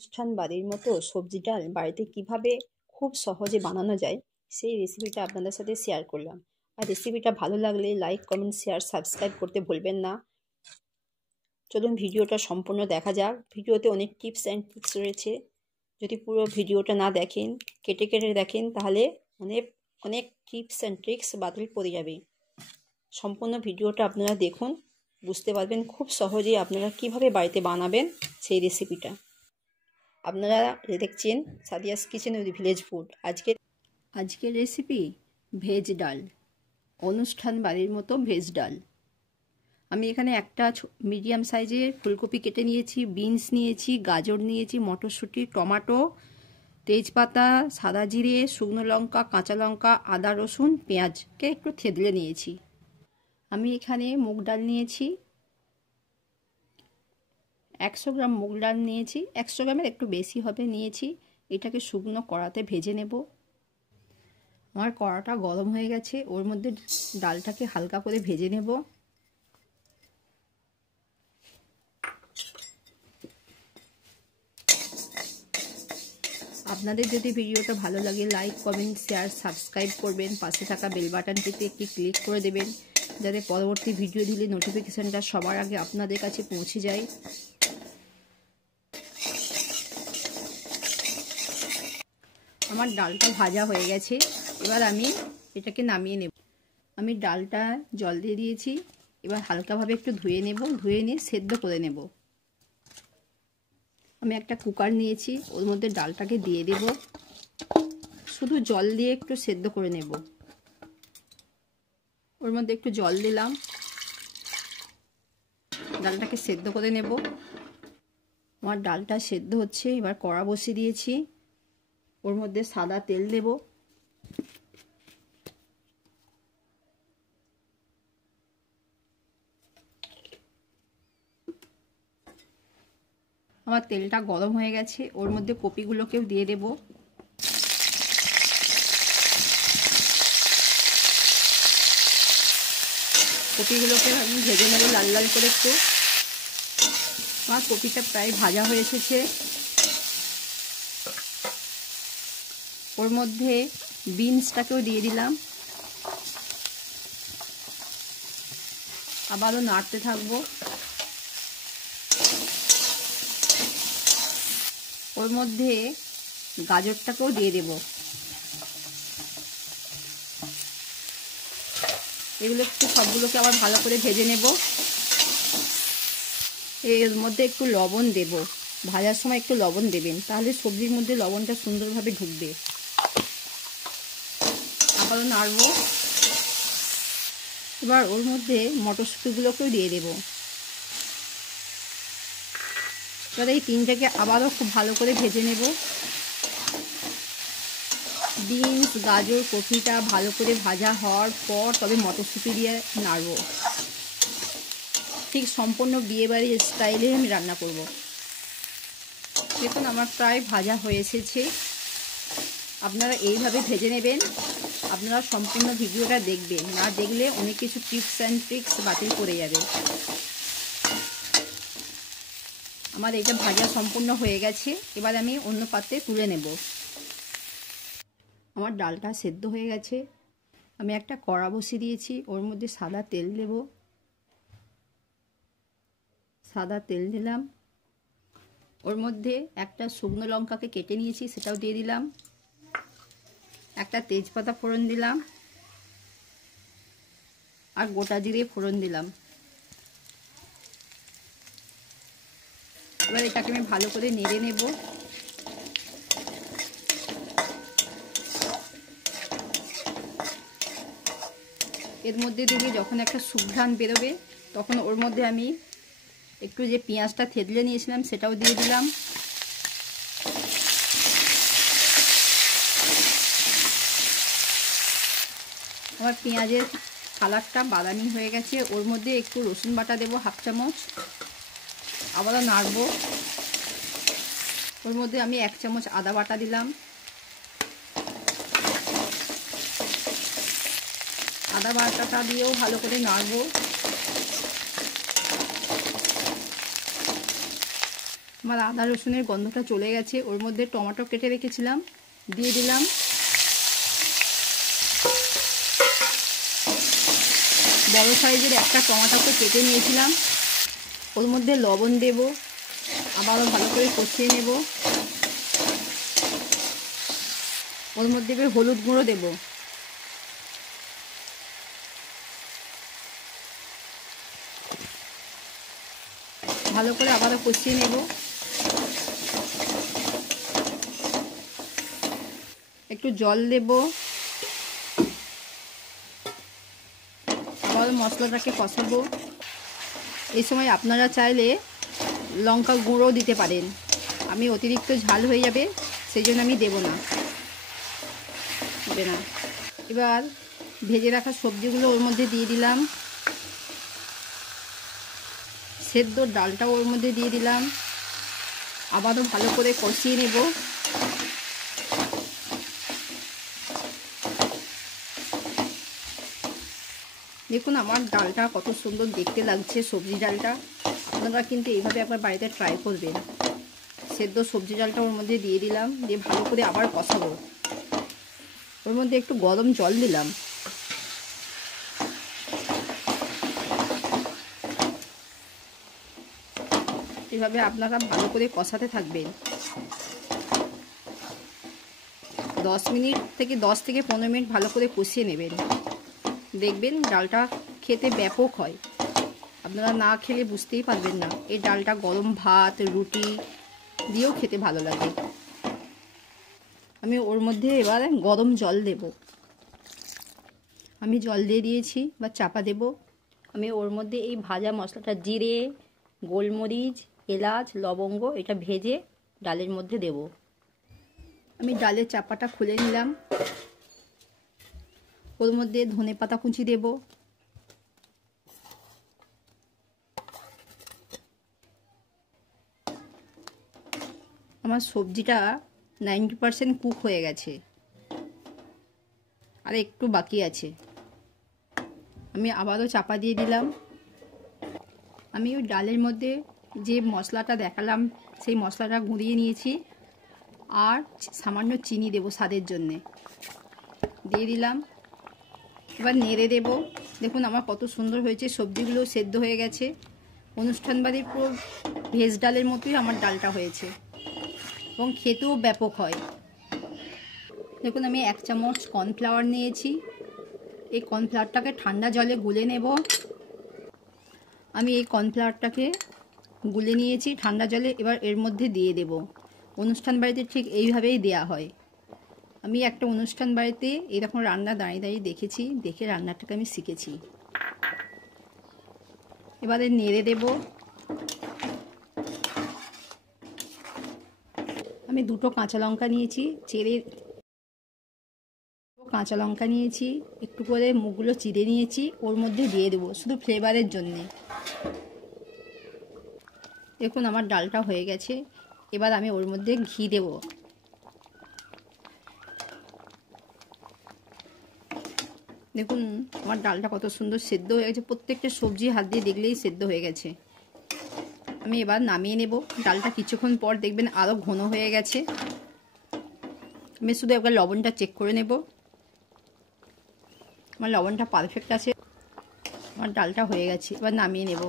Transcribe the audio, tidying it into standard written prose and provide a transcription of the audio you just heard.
অনুষ্ঠান বাড়ির মতো সবজি ডাল বাড়িতে কিভাবে খুব সহজে বানানো যায় সেই রেসিপিটা আপনাদের সাথে শেয়ার করলাম। আর রেসিপিটা ভালো লাগলে লাইক, কমেন্ট, শেয়ার, সাবস্ক্রাইব করতে ভুলবেন না। চলুন ভিডিওটা সম্পূর্ণ দেখা যাক। ভিডিওতে অনেক টিপস অ্যান্ড ট্রিক্স রয়েছে। যদি পুরো ভিডিওটা না দেখেন, কেটে কেটে দেখেন, তাহলে অনেক অনেক টিপস অ্যান্ড ট্রিক্স বাতিল পড়ে যাবে। সম্পূর্ণ ভিডিওটা আপনারা দেখুন, বুঝতে পারবেন খুব সহজেই আপনারা কিভাবে বাড়িতে বানাবেন সেই রেসিপিটা। আপনারা দেখছেন Sadia's kitchen with village food. আজকের রেসিপি ভেজ ডাল, অনুষ্ঠান বাড়ির মতো ভেজ ডাল। আমি এখানে একটা মিডিয়াম সাইজের ফুলকপি কেটে নিয়েছি, বিনস নিয়েছি, গাজর নিয়েছি, মটরশুঁটি, টমেটো, তেজপাতা, সাদা জিরে, শুকনো লঙ্কা, কাঁচা লঙ্কা, আদা, রসুন, পেঁয়াজকে একটু থেতলে নিয়েছি। আমি এখানে মুগ ডাল নিয়েছি, 100 গ্রাম মুগ ডাল নিয়েছি, 100 গ্রামের একটু বেশি হবে নিয়েছি। এটাকে শুকনো কড়াতে ভেজে নেব। আমার কড়াটা গরম হয়ে গেছে, ওর মধ্যে ডালটাকে হালকা করে ভেজে নেব। আপনাদের যদি ভিডিওটা ভালো লাগে লাইক, কমেন্ট, শেয়ার, সাবস্ক্রাইব করবেন। পাশে থাকা বেল বাটনটিতে একটি ক্লিক করে দেবেন, যাতে পরবর্তী ভিডিও দিলে নোটিফিকেশনটা সবার আগে আপনাদের কাছে পৌঁছে যায়। আমার ডালটা ভাজা হয়ে গেছে, এবার আমি এটাকে নামিয়ে নেব। আমি ডালটা জল দিয়ে দিয়েছি, এবার হালকাভাবে একটু ধুয়ে নেব, ধুয়ে নিয়ে সেদ্ধ করে নেব। আমি একটা কুকার নিয়েছি, ওর মধ্যে ডালটাকে দিয়ে দেব, শুধু জল দিয়ে একটু সেদ্ধ করে নেব। ওর মধ্যে একটু জল দিলাম, ডালটাকে সেদ্ধ করে নেব। আমার ডালটা সেদ্ধ হচ্ছে, এবার কড়া বসিয়ে দিয়েছি, ওর মধ্যে সাদা তেল দেব। আমার তেলটা গরম হয়ে গেছে, ওর মধ্যে কপিগুলোকেও দিয়ে দেব। কপিগুলোকে আমি ভেজে নেব লাল লাল করে একটু। আমার কপিটা প্রায় ভাজা হয়ে এসেছে। ওর মধ্যে বিনসটাকেও দিয়ে দিলাম, আবারও নাড়তে থাকবো। ওর মধ্যে গাজরটাকেও দিয়ে দেব। এগুলো একটু সবগুলোকে আবার ভালো করে ভেজে নেব। এর মধ্যে একটু লবণ দেব, ভাজার সময় একটু লবণ দেবেন, তাহলে সবজির মধ্যে লবণটা সুন্দরভাবে ঢুকবে। আবারও নাড়বো। এবার ওর মধ্যে মটরশুঁটিগুলোকেও দিয়ে দেব। এবার এই তিনটাকে আবারও খুব ভালো করে ভেজে নেব। বিনস, গাজর, কপিটা ভালো করে ভাজা হওয়ার পর তবে মটরশুঁটি দিয়ে নাড়ব। ঠিক সম্পূর্ণ বিয়েবাড়ির স্টাইলে আমি রান্না করব। দেখুন আমার প্রায় ভাজা হয়ে এসেছে। আপনারা এইভাবে ভেজে নেবেন। আপনারা সম্পূর্ণ ভিডিওটা দেখবেন, না দেখলে অনেক কিছু টিপস অ্যান্ড ট্রিক্স বাতিল করে যাবে। আমার এটা ভাজা সম্পূর্ণ হয়ে গেছে, এবার আমি অন্য পাত্রে তুলে নেব। আমার ডালটা সেদ্ধ হয়ে গেছে, আমি একটা কড়া বসিয়ে দিয়েছি, ওর মধ্যে সাদা তেল দেব। সাদা তেল দিলাম, ওর মধ্যে একটা শুকনো লঙ্কাকে কেটে নিয়েছি সেটাও দিয়ে দিলাম, একটা তেজপাতা ফোড়ন দিলাম, আর গোটা জিরে ফোড়ন দিলাম। এবার এটাকে আমি ভালো করে নেড়ে নেব। এর মধ্যে দিয়ে যখন একটা সুঘ্রাণ বেরোবে তখন ওর মধ্যে আমি একটু যে পেঁয়াজটা থেতলে নিয়েছিলাম সেটাও দিয়ে দিলাম। আমার পেঁয়াজের কালারটা বাদামি হয়ে গেছে, ওর মধ্যে একটু রসুন বাটা দেবো 1/2 চামচ। আবারও নাড়বো। ওর মধ্যে আমি 1 চামচ আদা বাটা দিলাম। আদা বাটাটা দিয়েও ভালো করে নাড়বো। আমার আদা রসুনের গন্ধটা চলে গেছে। ওর মধ্যে টমেটো কেটে রেখেছিলাম, দিয়ে দিলাম। বড় সাইজের একটা টমেটোকে কেটে নিয়েছিলাম। ওর মধ্যে লবণ দেব, আবারও ভালো করে কষিয়ে নেব। ওর মধ্যে হলুদ গুঁড়ো দেব। ভালো করে আবারও কষিয়ে নেব। একটু জল দেব। আবার মশলাটাকে কষাবো। এই সময় আপনারা চাইলে লঙ্কা গুঁড়ো দিতে পারেন। আমি অতিরিক্ত ঝাল হয়ে যাবে সেই জন্য আমি দেব না। এবার ভেজে রাখা সবজিগুলো ওর মধ্যে দিয়ে দিলাম। সেদ্ধ ডালটাও ওর মধ্যে দিয়ে দিলাম। আবারও ভালো করে কষিয়ে নেব। দেখুন আমার ডালটা কত সুন্দর দেখতে লাগছে, সবজি ডালটা। আপনারা কিন্তু এইভাবে একবার বাড়িতে ট্রাই করবেন। সেদ্ধ সবজি ডালটা ওর মধ্যে দিয়ে দিলাম, দিয়ে ভালো করে আবার কষাবো। ওর মধ্যে একটু গরম জল দিলাম। এভাবে আপনারা ভালো করে কষাতে থাকবেন। 10 থেকে 15 মিনিট ভালো করে কষিয়ে নেবেন। দেখবেন ডালটা খেতে ব্যাপক হয়। আপনারা না খেলে বুঝতেই পারবেন না। এই ডালটা গরম ভাত, রুটি দিয়েও খেতে ভালো লাগে। আমি ওর মধ্যে এবার গরম জল দেব। আমি জল দিয়ে দিয়েছি, বা চাপা দেব। আমি ওর মধ্যে এই ভাজা মশলাটা, জিরে, গোলমরিচ, এলাচ, লবঙ্গ, এটা ভেজে ডালের মধ্যে দেব। আমি ডালের চাপাটা খুলে নিলাম। ওর মধ্যে ধনেপাতা কুচি দেব। আমার সবজিটা 90% কুক হয়ে গেছে, আর একটু বাকি আছে। আমি আবারও চাপা দিয়ে দিলাম। আমি ওই ডালের মধ্যে যে মশলাটা দেখালাম সেই মশলাটা গুঁড়িয়ে নিয়েছি, আর সামান্য চিনি দেব স্বাদের জন্যে, দিয়ে দিলাম। এবার নেড়ে দেব। দেখুন আমার কত সুন্দর হয়েছে, সবজিগুলো সেদ্ধ হয়ে গেছে। অনুষ্ঠান বাড়ির পুরো ভেজ ডালের মতোই আমার ডালটা হয়েছে, এবং খেতেও ব্যাপক হয়। দেখুন আমি 1 চামচ কর্নফ্লাওয়ার নিয়েছি। এই কর্নফ্লাওয়ারটাকে ঠান্ডা জলে গুলে নেব। আমি এই কর্নফ্লাওয়ারটাকে গুলে নিয়েছি ঠান্ডা জলে। এবার এর মধ্যে দিয়ে দেব। অনুষ্ঠান বাড়িতে ঠিক এইভাবেই দেয়া হয়। আমি একটা অনুষ্ঠান বাড়িতে এরকম রান্না দাঁড়িয়ে দাঁড়িয়ে দেখেছি, দেখে রান্নাটাকে আমি শিখেছি। এবারে নেড়ে দেব। আমি 2টো কাঁচা লঙ্কা নিয়েছি, কাঁচা লঙ্কা নিয়েছি, একটু করে মুখগুলো চিড়ে নিয়েছি, ওর মধ্যে দিয়ে দেবো শুধু ফ্লেভারের জন্যে। দেখুন আমার ডালটা হয়ে গেছে। এবার আমি ওর মধ্যে ঘি দেব। দেখুন আমার ডালটা কত সুন্দর সেদ্ধ হয়ে গেছে। প্রত্যেকটা সবজি হাত দিয়ে দেখলেই সেদ্ধ হয়ে গেছে। আমি এবার নামিয়ে নেব। ডালটা কিছুক্ষণ পর দেখবেন আরও ঘন হয়ে গেছে। আমি শুধু একবার লবণটা চেক করে নেব। আমার লবণটা পারফেক্ট আছে। আমার ডালটা হয়ে গেছে, এবার নামিয়ে নেব।